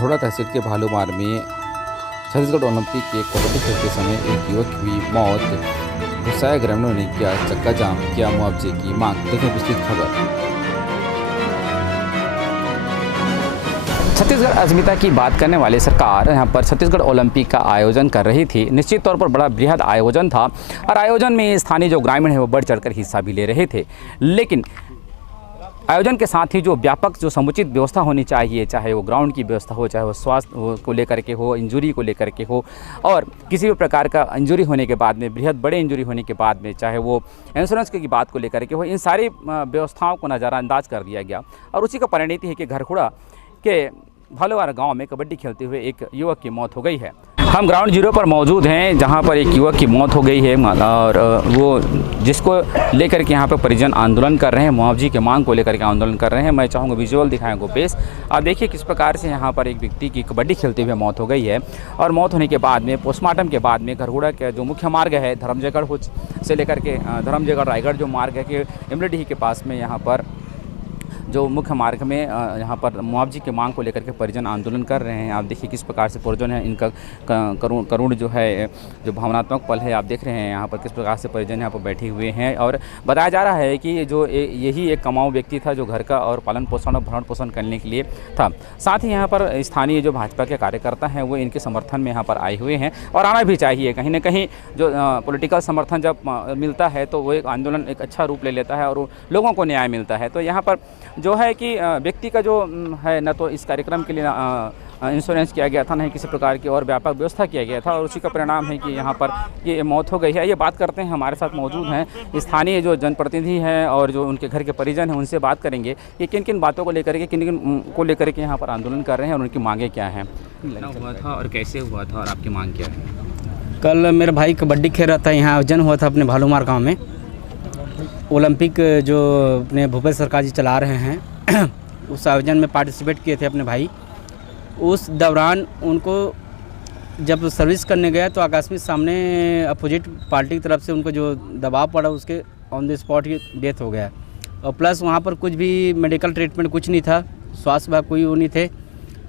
घरौड़ा तहसील के भालूमार में छत्तीसगढ़ ओलंपिक के कबड्डी खेलते समय एक युवक की हुई मौत। गुस्साए ग्रामीणों ने किया चक्का जाम, किया मुआवजे की मांग। देखें विस्तृत खबर। छत्तीसगढ़ अस्मिता की बात करने वाली सरकार यहाँ पर छत्तीसगढ़ ओलंपिक का आयोजन कर रही थी। निश्चित तौर पर बड़ा बृहद आयोजन था और आयोजन में स्थानीय जो ग्रामीण है वो बढ़ चढ़कर हिस्सा भी ले रहे थे। लेकिन आयोजन के साथ ही जो व्यापक जो समुचित व्यवस्था होनी चाहिए, चाहे वो ग्राउंड की व्यवस्था हो, चाहे वो स्वास्थ्य को लेकर के हो, इंजरी को लेकर के हो, और किसी भी प्रकार का इंजरी होने के बाद में, बृहद बड़े इंजरी होने के बाद में, चाहे वो इंश्योरेंस की बात को लेकर के हो, इन सारी व्यवस्थाओं को नज़रअंदाज कर दिया गया। और उसी का परिणति है कि घरखुड़ा के भालूमार गांव में कबड्डी खेलते हुए एक युवक की मौत हो गई है। हम ग्राउंड जीरो पर मौजूद हैं जहां पर एक युवक की मौत हो गई है और वो जिसको लेकर के यहां पर परिजन आंदोलन कर रहे हैं, मुआवजे की मांग को लेकर के आंदोलन कर रहे हैं। मैं चाहूँगा विजुअल दिखाएं गोपेश। आप देखिए किस प्रकार से यहां पर एक व्यक्ति की कबड्डी खेलते हुए मौत हो गई है और मौत होने के बाद में पोस्टमार्टम के बाद में घरखुड़ा के जो मुख्य मार्ग है धर्मजयगढ़ से लेकर के धर्मजयगढ़ रायगढ़ जो मार्ग है कि इमलीडीह के पास में यहाँ पर जो मुख्य मार्ग में यहाँ पर मुआवजे की मांग को लेकर के परिजन आंदोलन कर रहे हैं। आप देखिए किस प्रकार से परिजन है, इनका करुण जो है, जो भावनात्मक पल है, आप देख रहे हैं यहाँ पर किस प्रकार से परिजन यहाँ पर बैठे हुए हैं। और बताया जा रहा है कि जो यही एक कमाऊ व्यक्ति था जो घर का और पालन पोषण और भरण पोषण करने के लिए था। साथ ही यहाँ पर स्थानीय जो भाजपा के कार्यकर्ता हैं वो इनके समर्थन में यहाँ पर आए हुए हैं और आना भी चाहिए। कहीं ना कहीं जो पॉलिटिकल समर्थन जब मिलता है तो वो एक आंदोलन एक अच्छा रूप ले लेता है और लोगों को न्याय मिलता है। तो यहाँ पर जो है कि व्यक्ति का जो है न तो इस कार्यक्रम के लिए इंश्योरेंस किया गया था, न ही किसी प्रकार की और व्यापक व्यवस्था किया गया था और उसी का परिणाम है कि यहाँ पर ये मौत हो गई है। ये बात करते हैं, हमारे साथ मौजूद हैं स्थानीय जो जनप्रतिनिधि हैं और जो उनके घर के परिजन हैं, उनसे बात करेंगे कि किन किन बातों को लेकर के, किन किन को लेकर के यहाँ पर आंदोलन कर रहे हैं और उनकी मांगें क्या हैं, हुआ था और कैसे हुआ था और आपकी मांग क्या है। कल मेरा भाई कबड्डी खेल रहा था, यहाँ आयोजन हुआ था अपने भालूमार गाँव में। ओलंपिक जो अपने भूपेश सरकार जी चला रहे हैं उस आयोजन में पार्टिसिपेट किए थे अपने भाई। उस दौरान उनको जब सर्विस करने गया तो आकस्मिक सामने अपोजिट पार्टी की तरफ से उनको जो दबाव पड़ा उसके ऑन द स्पॉट की डेथ हो गया। और प्लस वहाँ पर कुछ भी मेडिकल ट्रीटमेंट कुछ नहीं था, स्वास्थ्य विभाग कोई वो नहीं थे।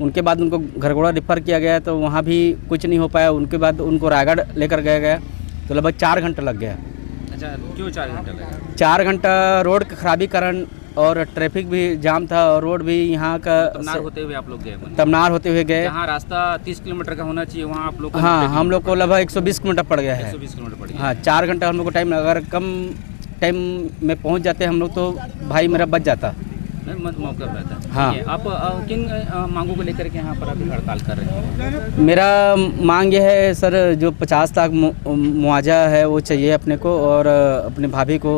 उनके बाद उनको घरखुड़ा रेफर किया गया तो वहाँ भी कुछ नहीं हो पाया। उनके बाद उनको रायगढ़ लेकर गया तो लगभग 4 घंटा लग गया। अच्छा, क्यों 4 घंटा लगा? 4 घंटा रोड के खराबी कारण और ट्रैफिक भी जाम था और रोड भी यहाँ का तमनार होते हुए आप लोग गए? तमनार होते हुए गए। जहाँ रास्ता 30 किलोमीटर का होना चाहिए वहाँ आप लोग? हाँ, हम लोग को लगभग 120 किलोमीटर पड़ गया है। 120 किलोमीटर पड़ गया। हाँ, 4 घंटा हम लोग को टाइम, अगर कम टाइम में पहुँच जाते हम लोग तो भाई मेरा बच जाता। मौका रहता है। हाँ। आप किन मांगों को लेकर के यहाँ पर अभी हड़ताल कर रहे हैं? मेरा मांग ये है सर, जो 50 लाख मुआवजा है वो चाहिए अपने को और अपने भाभी को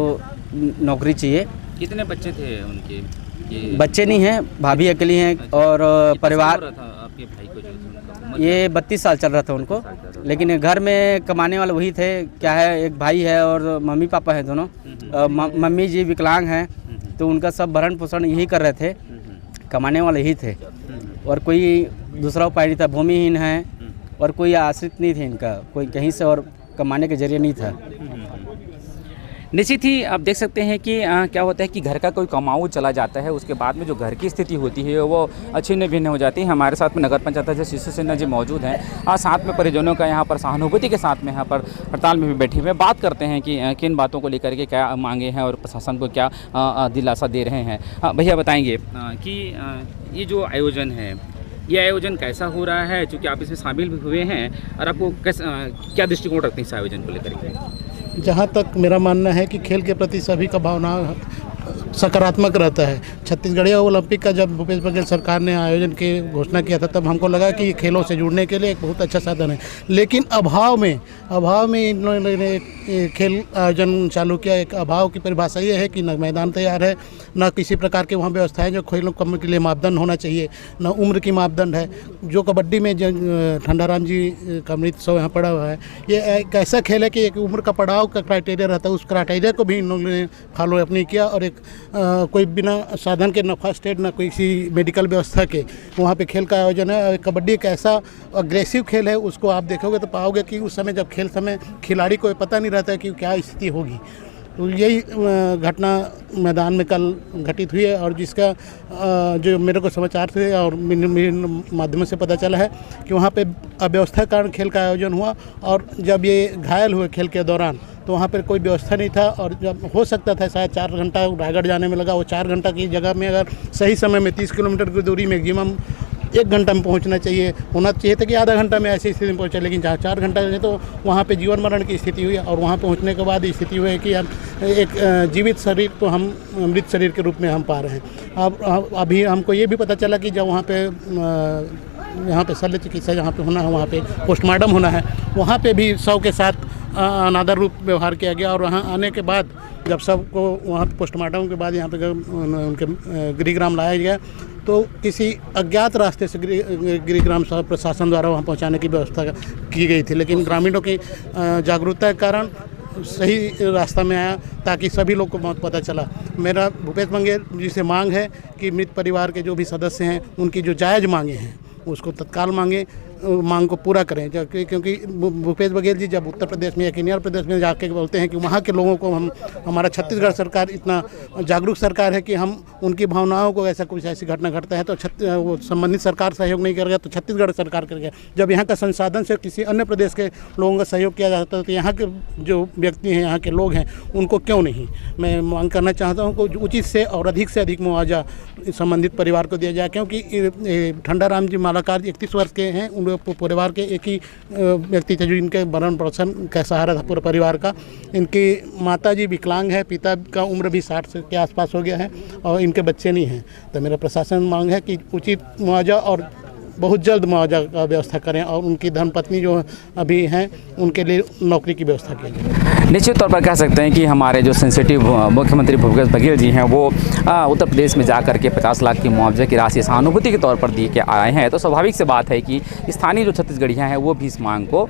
नौकरी चाहिए। कितने बच्चे थे उनके? बच्चे नहीं हैं, भाभी अकेली हैं और परिवार। आपके भाई को जो ये 32 साल चल रहा था उनको, लेकिन घर में कमाने वाले वही थे। क्या है, एक भाई है और मम्मी पापा हैं दोनों। मम्मी जी विकलांग हैं तो उनका सब भरण पोषण यही कर रहे थे, कमाने वाले ही थे और कोई दूसरा उपाय नहीं था। भूमिहीन है और कोई आश्रित नहीं थे इनका, कोई कहीं से और कमाने के जरिए नहीं था। निश्चित ही आप देख सकते हैं कि क्या होता है कि घर का कोई कमाऊ चला जाता है, उसके बाद में जो घर की स्थिति होती है वो छिन्न भिन्न हो जाती है। हमारे साथ में नगर पंचायत अध्यक्ष शिशु सिन्हा जी मौजूद हैं और साथ में परिजनों का यहाँ पर सहानुभूति के साथ में यहाँ पर हड़ताल में भी बैठे हुए बात करते हैं कि किन बातों को लेकर के क्या मांगे हैं और प्रशासन को क्या दिलासा दे रहे हैं। भैया बताएंगे कि ये जो आयोजन है, ये आयोजन कैसा हो रहा है, चूँकि आप इसमें शामिल भी हुए हैं, और आपको क्या दृष्टिकोण रखते हैं इस आयोजन को लेकर के? जहाँ तक मेरा मानना है कि खेल के प्रति सभी का भावना सकारात्मक रहता है। छत्तीसगढ़ीय ओलंपिक का जब भूपेश बघेल सरकार ने आयोजन की घोषणा किया था तब हमको लगा कि खेलों से जुड़ने के लिए एक बहुत अच्छा साधन है, लेकिन अभाव में इन्होंने खेल आयोजन चालू किया। एक अभाव की परिभाषा ये है कि न मैदान तैयार है, न किसी प्रकार के वहाँ व्यवस्थाएं जो खेलों के लिए मापदंड होना चाहिए, न उम्र की मापदंड है। जो कबड्डी में ठंडाराम जी का मृत्सव यहाँ पड़ा हुआ है, ये एक ऐसा खेल है कि एक उम्र का पड़ाव का क्राइटेरिया रहता है, उस क्राइटेरिया को भी इन्होंने फॉलो अप नहीं किया और एक कोई बिना साधन के, न फर्स्ट एड, न किसी मेडिकल व्यवस्था के वहाँ पे खेल का आयोजन है। और कबड्डी एक ऐसा अग्रेसिव खेल है, उसको आप देखोगे तो पाओगे कि उस समय जब खेल समय खिलाड़ी को पता नहीं रहता है कि क्या स्थिति होगी। तो यही घटना मैदान में कल घटित हुई है, और जिसका जो मेरे को समाचार से और माध्यमों से पता चला है कि वहाँ पे अव्यवस्था के कारण खेल का आयोजन हुआ, और जब ये घायल हुए खेल के दौरान तो वहाँ पर कोई व्यवस्था नहीं था, और जब हो सकता था शायद 4 घंटा रायगढ़ जाने में लगा, वो 4 घंटा की जगह में अगर सही समय में 30 किलोमीटर की दूरी मैक्सिमम 1 घंटा में पहुंचना होना चाहिए था कि आधा घंटा में ऐसी स्थिति में पहुंचा, लेकिन जहाँ 4 घंटा लगे तो वहाँ पे जीवन मरण की स्थिति हुई, और वहाँ पहुंचने के बाद स्थिति हुई है कि अब एक जीवित शरीर तो हम मृत शरीर के रूप में हम पा रहे हैं। अब अभी हमको ये भी पता चला कि जब वहाँ पे यहाँ पे शल्य चिकित्सा जहाँ पे होना है, वहाँ पे पोस्टमार्टम होना है, वहाँ पे भी शव के साथ अनादर रूप व्यवहार किया गया, और वहाँ आने के बाद जब सबको वहाँ पोस्टमार्टम के बाद यहाँ पे उनके गृहग्राम लाया गया, तो किसी अज्ञात रास्ते से गृहग्राम प्रशासन द्वारा वहाँ पहुँचाने की व्यवस्था की गई थी, लेकिन ग्रामीणों की जागरूकता के कारण सही रास्ता में आया, ताकि सभी लोग को बहुत पता चला। मेरा भूपेश बघेल जी से मांग है कि मृत परिवार के जो भी सदस्य हैं, उनकी जो जायज़ मांगे हैं उसको तत्काल मांग को पूरा करें, क्योंकि भूपेश बघेल जी जब उत्तर प्रदेश में या किन्नर प्रदेश में जाके बोलते हैं कि वहाँ के लोगों को हमारा छत्तीसगढ़ सरकार इतना जागरूक सरकार है कि हम उनकी भावनाओं को ऐसी घटना घटता है तो वो संबंधित सरकार सहयोग नहीं करेगा तो छत्तीसगढ़ सरकार करेगा। जब यहाँ का संसाधन से किसी अन्य प्रदेश के लोगों का सहयोग किया जाता है तो यहाँ के जो व्यक्ति हैं, यहाँ के लोग हैं, उनको क्यों नहीं। मैं मांग करना चाहता हूँ कि उचित से और अधिक से अधिक मुआवजा संबंधित परिवार को दिया जाए, क्योंकि ठंडाराम जी मालाकार 31 वर्ष के हैं, उन परिवार के एक ही व्यक्ति थे जो इनके भरण पोषण का सहारा था पूरे परिवार का। इनकी माता जी विकलांग है, पिता का उम्र भी 60 के आसपास हो गया है, और इनके बच्चे नहीं हैं। तो मेरा प्रशासन मांग है कि उचित मुआवजा और बहुत जल्द मुआवजा का व्यवस्था करें, और उनकी धर्मपत्नी जो अभी हैं उनके लिए नौकरी की व्यवस्था की जाए। निश्चित तौर पर कह सकते हैं कि हमारे जो सेंसिटिव मुख्यमंत्री भूपेश बघेल जी हैं वो उत्तर प्रदेश में जाकर के 50 लाख की मुआवजे की राशि सहानुभूति के तौर पर दी के आए हैं, तो स्वाभाविक सी बात है कि स्थानीय जो छत्तीसगढ़ियाँ हैं वो भी इस मांग को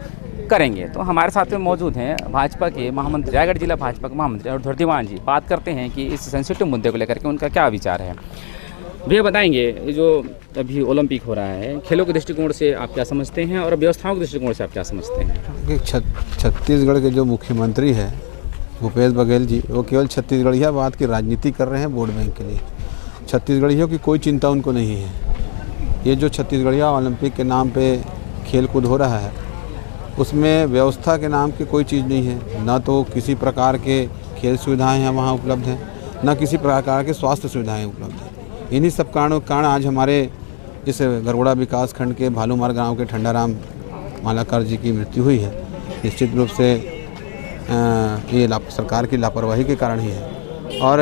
करेंगे। तो हमारे साथ में मौजूद हैं भाजपा के महामंत्री, रायगढ़ जिला भाजपा के महामंत्री अरुणधर दीवान जी। बात करते हैं कि इस सेंसिटिव मुद्दे को लेकर के उनका क्या विचार है। भैया बताएंगे, जो अभी ओलंपिक हो रहा है, खेलों के दृष्टिकोण से आप क्या समझते हैं और व्यवस्थाओं के दृष्टिकोण से आप क्या समझते हैं? छत्तीसगढ़ के जो मुख्यमंत्री हैं भूपेश बघेल जी, वो केवल छत्तीसगढ़िया बात की राजनीति कर रहे हैं वोट बैंक के लिए। छत्तीसगढ़ियों की कोई चिंता उनको नहीं है। ये जो छत्तीसगढ़िया ओलंपिक के नाम पे खेल कूद हो रहा है, उसमें व्यवस्था के नाम की कोई चीज़ नहीं है। न तो किसी प्रकार के खेल सुविधाएँ हैं वहाँ उपलब्ध हैं, न किसी प्रकार के स्वास्थ्य सुविधाएँ उपलब्ध हैं। इन्हीं सब कारणों के कारण आज हमारे इस गरगोड़ा विकास खंड के भालूमार गांव के ठंडाराम मालाकार जी की मृत्यु हुई है। निश्चित रूप से ये सरकार की लापरवाही के कारण ही है। और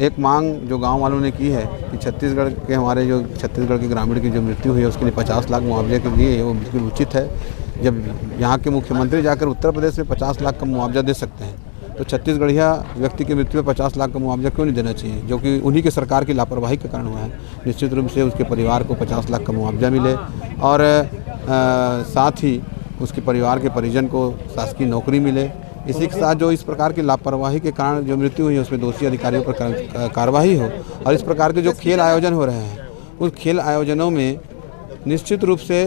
एक मांग जो गांव वालों ने की है कि छत्तीसगढ़ के हमारे जो छत्तीसगढ़ के ग्रामीण की जो मृत्यु हुई है उसके लिए 50 लाख मुआवजे के लिए वो बिल्कुल उचित है। जब यहाँ के मुख्यमंत्री जाकर उत्तर प्रदेश में 50 लाख का मुआवजा दे सकते हैं, तो छत्तीसगढ़िया व्यक्ति की मृत्यु में 50 लाख का मुआवजा क्यों नहीं देना चाहिए, जो कि उन्हीं के सरकार की लापरवाही के कारण हुआ है। निश्चित रूप से उसके परिवार को 50 लाख का मुआवजा मिले, और साथ ही उसके परिवार के परिजन को शासकीय नौकरी मिले। इसी के साथ जो इस प्रकार की लापरवाही के कारण जो मृत्यु हुई है उसमें दोषी अधिकारियों पर कार्रवाई हो। और इस प्रकार के जो खेल आयोजन हो रहे हैं उस खेल आयोजनों में निश्चित रूप से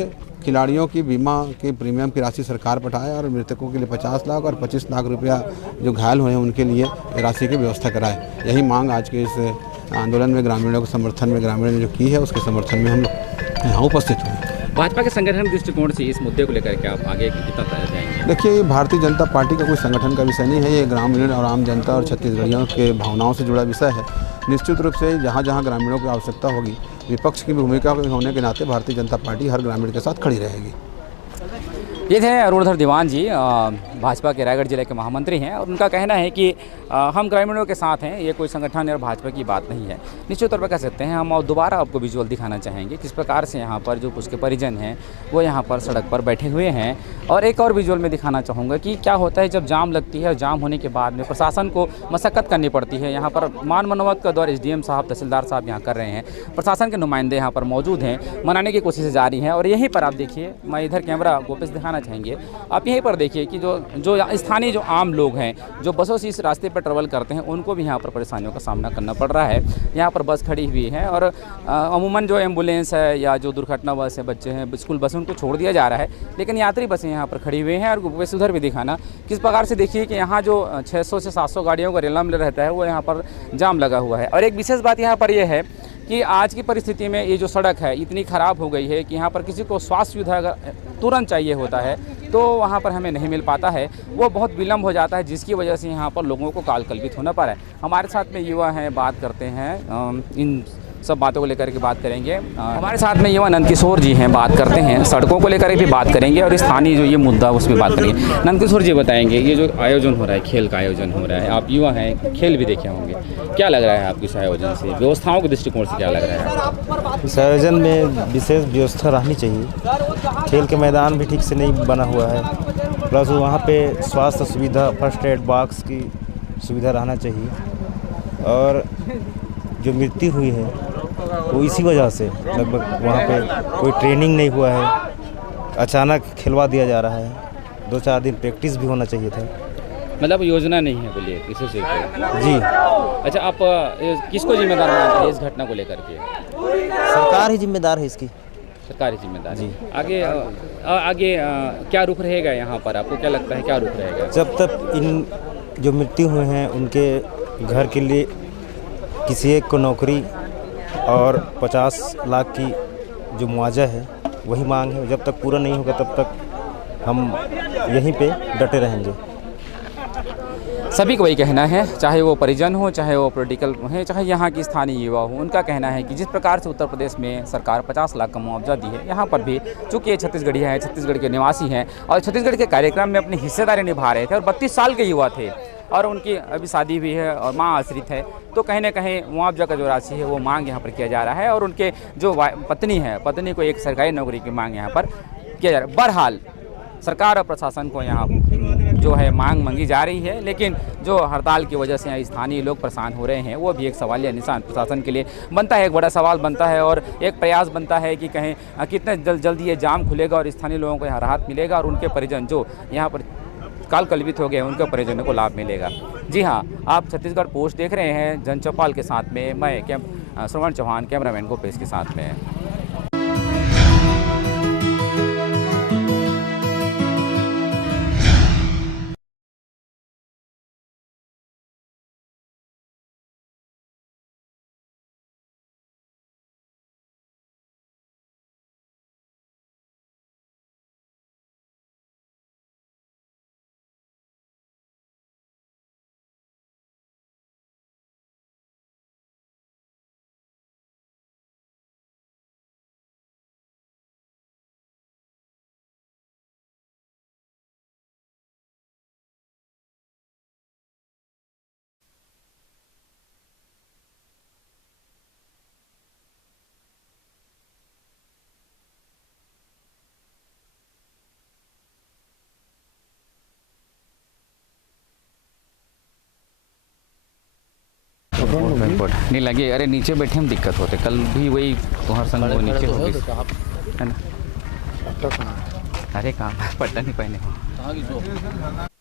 खिलाड़ियों की बीमा के प्रीमियम की राशि सरकार पठाए, और मृतकों के लिए 50 लाख और 25 लाख रुपया जो घायल हुए हैं उनके लिए राशि की व्यवस्था कराए। यही मांग आज के इस आंदोलन में ग्रामीणों के समर्थन में ग्रामीणों ने जो की है उसके समर्थन में हम लोग यहाँ उपस्थित हुए। भाजपा के संगठन दृष्टिकोण से इस मुद्दे को लेकर के आप आगे कितना जाएंगे? देखिए, ये भारतीय जनता पार्टी का कोई संगठन का विषय नहीं है। ये ग्रामीण और आम जनता और छत्तीसगढ़ियों के भावनाओं से जुड़ा विषय है। निश्चित रूप से जहाँ जहाँ ग्रामीणों की आवश्यकता होगी, विपक्ष की भूमिका होने के नाते भारतीय जनता पार्टी हर ग्रामीण के साथ खड़ी रहेगी। ये थे अरुणधर दीवान जी, भाजपा के रायगढ़ जिले के महामंत्री हैं, और उनका कहना है कि हम ग्रामीणों के साथ हैं, ये कोई संगठन और भाजपा की बात नहीं है। निश्चित तौर पर कह सकते हैं हम, और दोबारा आपको विजुअल दिखाना चाहेंगे किस प्रकार से यहाँ पर जो उसके परिजन हैं वो यहाँ पर सड़क पर बैठे हुए हैं। और एक और विजुअल में दिखाना चाहूँगा कि क्या होता है जब जाम लगती है, और जाम होने के बाद में प्रशासन को मशक्कत करनी पड़ती है। यहाँ पर मान मनोवत का दौर SDM साहब, तहसीलदार साहब यहाँ कर रहे हैं, प्रशासन के नुमाइंदे यहाँ पर मौजूद हैं, मनाने की कोशिशें जारी हैं। और यहीं पर आप देखिए, मैं इधर कैमरा गोपेश दिखाना चाहेंगे, आप यहीं पर देखिए कि जो स्थानीय जो आम लोग हैं, जो बसों से इस रास्ते पर पर ट्रेवल करते हैं उनको भी यहाँ पर परेशानियों का सामना करना पड़ रहा है। यहाँ पर बस खड़ी हुई है और अमूमन जो एम्बुलेंस है या जो दुर्घटना बस है, बच्चे हैं, स्कूल बस, उनको छोड़ दिया जा रहा है, लेकिन यात्री बसें यहाँ पर खड़ी हुई हैं। और वैसे उधर भी दिखाना किस प्रकार से देखिए कि यहाँ जो 600 से 700 गाड़ियों का रेलम रहता है वो यहाँ पर जाम लगा हुआ है। और एक विशेष बात यहाँ पर यह है कि आज की परिस्थिति में ये जो सड़क है इतनी ख़राब हो गई है कि यहाँ पर किसी को स्वास्थ्य सुविधा अगर तुरंत चाहिए होता है तो वहाँ पर हमें नहीं मिल पाता है, वो बहुत विलम्ब हो जाता है, जिसकी वजह से यहाँ पर लोगों को काल कल्पित होना पड़ा है। हमारे साथ में युवा हैं, बात करते हैं, इन सब बातों को लेकर के बात करेंगे। हमारे साथ में युवा नंदकिशोर जी हैं, बात करते हैं, सड़कों को लेकर भी बात करेंगे और स्थानीय जो ये मुद्दा उस पर बात करेंगे। नंदकिशोर जी बताएंगे, ये जो आयोजन हो रहा है, खेल का आयोजन हो रहा है, आप युवा हैं, खेल भी देखे होंगे, क्या लग रहा है आपको इस आयोजन से, व्यवस्थाओं के दृष्टिकोण से क्या लग रहा है? इस आयोजन में विशेष व्यवस्था रहनी चाहिए। खेल के मैदान भी ठीक से नहीं बना हुआ है, प्लस वहाँ पे स्वास्थ्य सुविधा, फर्स्ट एड बॉक्स की सुविधा रहना चाहिए। और जो मृत्यु हुई है वो इसी वजह से, लगभग वहाँ पे कोई ट्रेनिंग नहीं हुआ है, अचानक खिलवा दिया जा रहा है। 2-4 दिन प्रैक्टिस भी होना चाहिए था। मतलब योजना नहीं है बोलिए किसी चीज़ की? जी। अच्छा, आप किसको जिम्मेदार मानते हैं इस घटना को लेकर के? सरकार ही जिम्मेदार है इसकी। सरकारी जिम्मेदार जी। आगे क्या रुख रहेगा यहाँ पर, आपको क्या लगता है क्या रुख रहेगा? जब तक इन जो मृत्यु हुए हैं उनके घर के लिए किसी एक को नौकरी और 50 लाख की जो मुआवजा है वही मांग है। जब तक पूरा नहीं होगा तब तक हम यहीं पे डटे रहेंगे। सभी को वही कहना है, चाहे वो परिजन हो, चाहे वो पॉलिटिकल हैं, चाहे यहाँ की स्थानीय युवा हो, उनका कहना है कि जिस प्रकार से उत्तर प्रदेश में सरकार 50 लाख का मुआवजा दी है, यहाँ पर भी चूँकि ये छत्तीसगढ़िया हैं, छत्तीसगढ़ के निवासी हैं और छत्तीसगढ़ के कार्यक्रम में अपनी हिस्सेदारी निभा रहे थे और 32 साल के युवा थे और उनकी अभी शादी हुई है और माँ आश्रित है, तो कहीं ना कहीं मुआवजा का जो राशि है वो मांग यहाँ पर किया जा रहा है और उनके जो पत्नी है, पत्नी को एक सरकारी नौकरी की मांग यहाँ पर किया जा रहा है। बहरहाल सरकार और प्रशासन को यहाँ जो है मांग मांगी जा रही है, लेकिन जो हड़ताल की वजह से यहाँ स्थानीय लोग परेशान हो रहे हैं वो भी एक सवालिया निशान प्रशासन के लिए बनता है, एक बड़ा सवाल बनता है और एक प्रयास बनता है कि कहीं कितने जल्दी ये जाम खुलेगा और स्थानीय लोगों को यहाँ राहत मिलेगा और उनके परिजन जो यहाँ पर काल कल्पित हो गए उनके परिजनों को लाभ मिलेगा। जी हाँ, आप छत्तीसगढ़ पोस्ट देख रहे हैं, जन चौपाल के साथ में मैं श्रवण चौहान, कैमरामैन गोपेश के साथ में। नहीं लगे, अरे नीचे बैठे में दिक्कत होते, कल भी वही तुम्हारे संग वो नीचे हो गई है ना। अरे काम पट्टा नहीं पहने हो।